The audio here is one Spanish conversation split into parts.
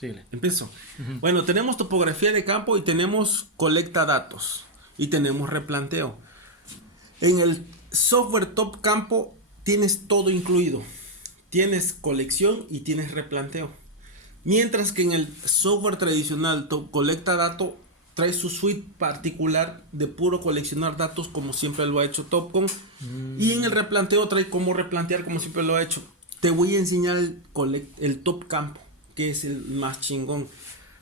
Síguele. Empiezo. Bueno, tenemos topografía de campo y tenemos colecta datos y tenemos replanteo. En el software Top Campo tienes todo incluido. Tienes colección y tienes replanteo. Mientras que en el software tradicional colecta datos trae su suite particular de puro coleccionar datos como siempre lo ha hecho Topcon. Y en el replanteo trae cómo replantear como siempre lo ha hecho. Te voy a enseñar el Top Campo, que es el más chingón.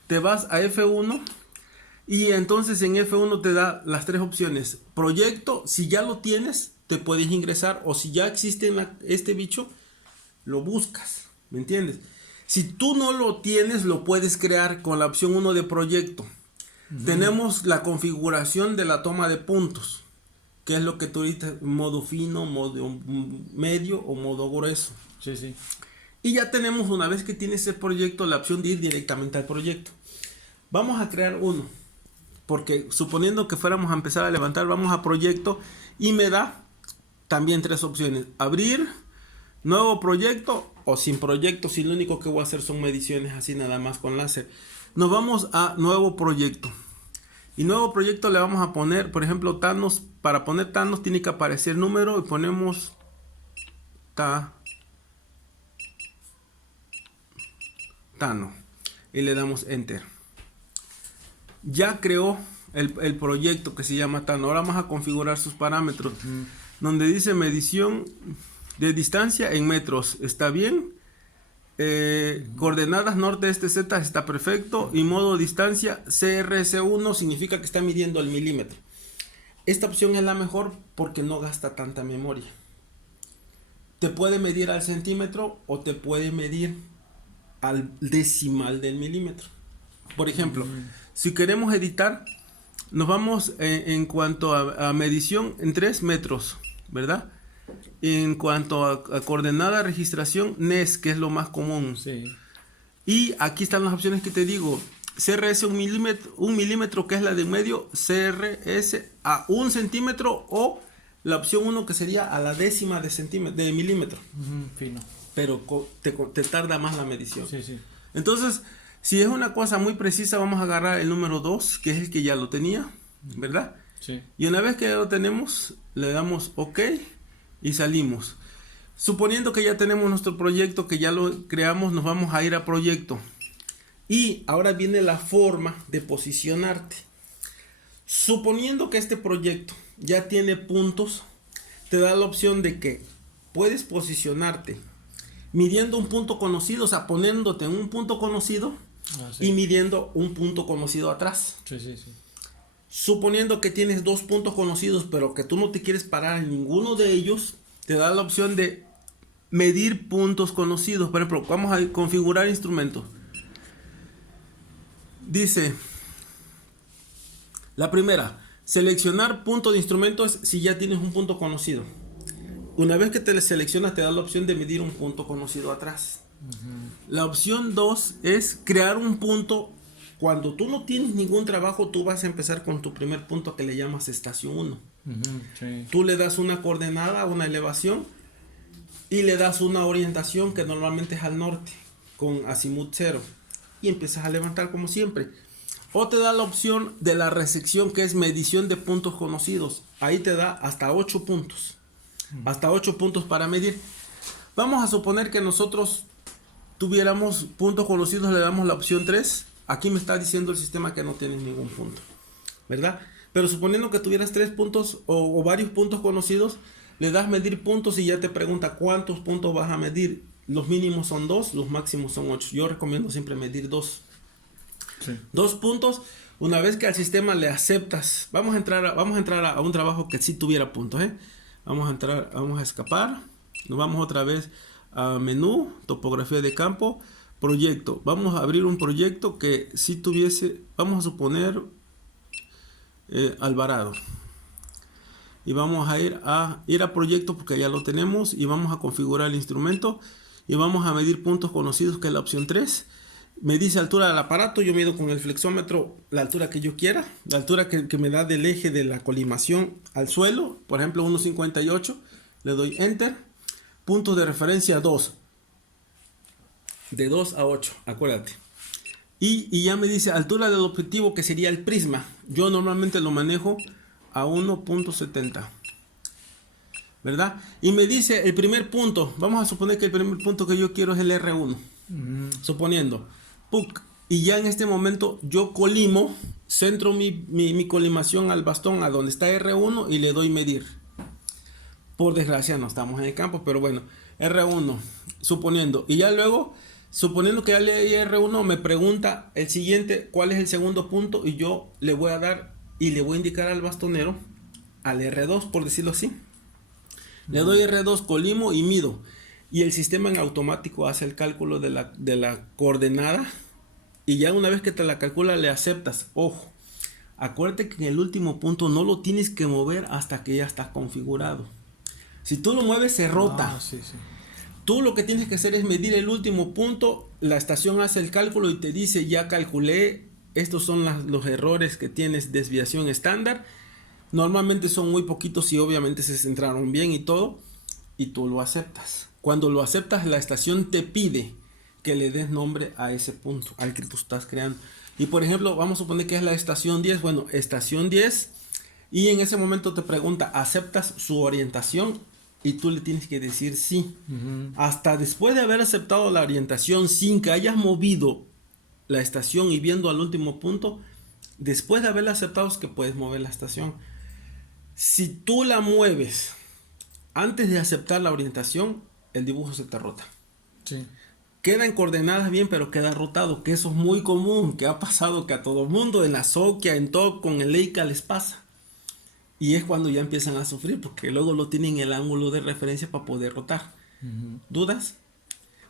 Te vas a F1 y entonces en F1 te da las tres opciones. Proyecto, si ya lo tienes, te puedes ingresar, o si ya existe este bicho, lo buscas, ¿me entiendes? Si tú no lo tienes, lo puedes crear con la opción 1 de proyecto. Tenemos la configuración de la toma de puntos, que es lo que tú ahorita, modo fino, modo medio o modo grueso. Sí, sí. Y ya tenemos, una vez que tienes el proyecto, la opción de ir directamente al proyecto. Vamos a crear uno, porque suponiendo que fuéramos a empezar a levantar, vamos a proyecto y me da también tres opciones: abrir, nuevo proyecto o sin proyecto, si lo único que voy a hacer son mediciones así nada más con láser. Nos vamos a nuevo proyecto. Y nuevo proyecto le vamos a poner, por ejemplo, Thanos. Para poner Thanos tiene que aparecer número y ponemos Thanos. Y le damos Enter. Ya creó el proyecto que se llama Thanos. Ahora vamos a configurar sus parámetros. Donde dice medición de distancia en metros. Está bien. Coordenadas norte, este, z está perfecto. Y modo distancia CRS1 significa que está midiendo el milímetro. Esta opción es la mejor porque no gasta tanta memoria. Te puede medir al centímetro o te puede medir al decimal del milímetro. Por ejemplo, si queremos editar, nos vamos en cuanto a medición en 3 metros, ¿verdad? En cuanto a coordenada registración, NES, que es lo más común. Sí. Y aquí están las opciones que te digo. CRS 1 milímetro, que es la de medio. CRS a 1 centímetro, o la opción 1, que sería a la décima de milímetro. Fino. Pero te tarda más la medición. Sí, sí. Entonces, si es una cosa muy precisa, vamos a agarrar el número 2, que es el que ya lo tenía, ¿verdad? Sí. Y una vez que ya lo tenemos, le damos OK y salimos. Suponiendo que ya tenemos nuestro proyecto, que ya lo creamos, nos vamos a ir a proyecto. Y ahora viene la forma de posicionarte. Suponiendo que este proyecto ya tiene puntos, te da la opción de que puedes posicionarte midiendo un punto conocido, o sea, poniéndote en un punto conocido y midiendo un punto conocido atrás. Sí, sí, sí. Suponiendo que tienes dos puntos conocidos, pero que tú no te quieres parar en ninguno de ellos, te da la opción de medir puntos conocidos. Por ejemplo, vamos a configurar instrumentos. Dice, la primera, seleccionar punto de instrumentos si ya tienes un punto conocido. Una vez que te le seleccionas, te da la opción de medir un punto conocido atrás. La opción 2 es crear un punto. Cuando tú no tienes ningún trabajo, tú vas a empezar con tu primer punto, que le llamas estación 1. Sí. Tú le das una coordenada, una elevación, y le das una orientación que normalmente es al norte, con azimut 0. Y empiezas a levantar como siempre. O te da la opción de la resección, que es medición de puntos conocidos. Ahí te da hasta 8 puntos. Hasta 8 puntos para medir. Vamos a suponer que nosotros tuviéramos puntos conocidos, le damos la opción 3. Aquí me está diciendo el sistema que no tienes ningún punto, ¿verdad? Pero suponiendo que tuvieras 3 puntos o varios puntos conocidos, le das medir puntos y ya te pregunta cuántos puntos vas a medir. Los mínimos son 2, los máximos son 8. Yo recomiendo siempre medir 2. Sí. 2 puntos. Una vez que al sistema le aceptas, vamos a entrar a un trabajo que sí tuviera puntos, ¿eh? Vamos a escapar. Nos vamos otra vez a menú, topografía de campo, proyecto. Vamos a abrir un proyecto que si tuviese, vamos a suponer Alvarado. Y vamos a ir a proyecto porque ya lo tenemos, y vamos a configurar el instrumento y vamos a medir puntos conocidos, que es la opción 3. Me dice altura del aparato, yo mido con el flexómetro la altura que yo quiera, la altura que me da del eje de la colimación al suelo, por ejemplo 1.58, le doy enter. Puntos de referencia 2, de 2 a 8, acuérdate. Y ya me dice altura del objetivo, que sería el prisma. Yo normalmente lo manejo a 1.70. ¿Verdad? Y me dice el primer punto. Vamos a suponer que el primer punto que yo quiero es el R1. Suponiendo. ¡Puc! Y ya en este momento yo colimo, centro mi colimación al bastón a donde está R1 y le doy medir. Por desgracia no estamos en el campo, pero bueno, R1, suponiendo. Y ya luego, suponiendo que ya le di R1, me pregunta el siguiente, ¿cuál es el segundo punto? Y yo le voy a dar y le voy a indicar al bastonero, al R2, por decirlo así. Le doy R2, colimo y mido. Y el sistema en automático hace el cálculo de la coordenada. Y ya una vez que te la calcula, le aceptas. Ojo, acuérdate que en el último punto no lo tienes que mover hasta que ya está configurado. Si tú lo mueves, se rota. Ah, sí, sí. Tú lo que tienes que hacer es medir el último punto. La estación hace el cálculo y te dice, ya calculé. Estos son los errores que tienes, desviación estándar. Normalmente son muy poquitos y obviamente se centraron bien y todo. Y tú lo aceptas. Cuando lo aceptas, la estación te pide que le des nombre a ese punto, al que tú estás creando. Y por ejemplo, vamos a suponer que es la estación 10. Bueno, estación 10. Y en ese momento te pregunta, ¿aceptas su orientación? Y tú le tienes que decir sí. Hasta después de haber aceptado la orientación sin que hayas movido la estación y viendo al último punto, después de haberla aceptado es que puedes mover la estación. Si tú la mueves antes de aceptar la orientación, el dibujo se te rota. Sí. Queda en coordenadas bien, pero queda rotado, que eso es muy común, que ha pasado que a todo mundo en la Sokia, en todo, con el Leica les pasa. Y es cuando ya empiezan a sufrir, porque luego lo tienen el ángulo de referencia para poder rotar. ¿Dudas?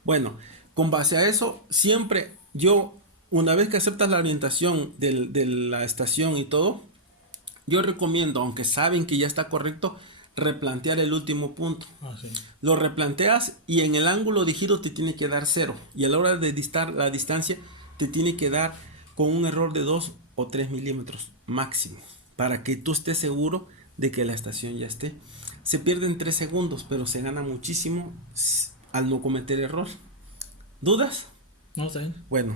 Bueno, con base a eso, siempre yo, una vez que aceptas la orientación de la estación y todo, yo recomiendo, aunque saben que ya está correcto, replantear el último punto. Ah, sí. Lo replanteas y en el ángulo de giro te tiene que dar 0. Y a la hora de distar la distancia, te tiene que dar con un error de 2 o 3 milímetros máximo, para que tú estés seguro de que la estación ya esté. Se pierden 3 segundos, pero se gana muchísimo al no cometer error. ¿Dudas? No, está bien. Bueno.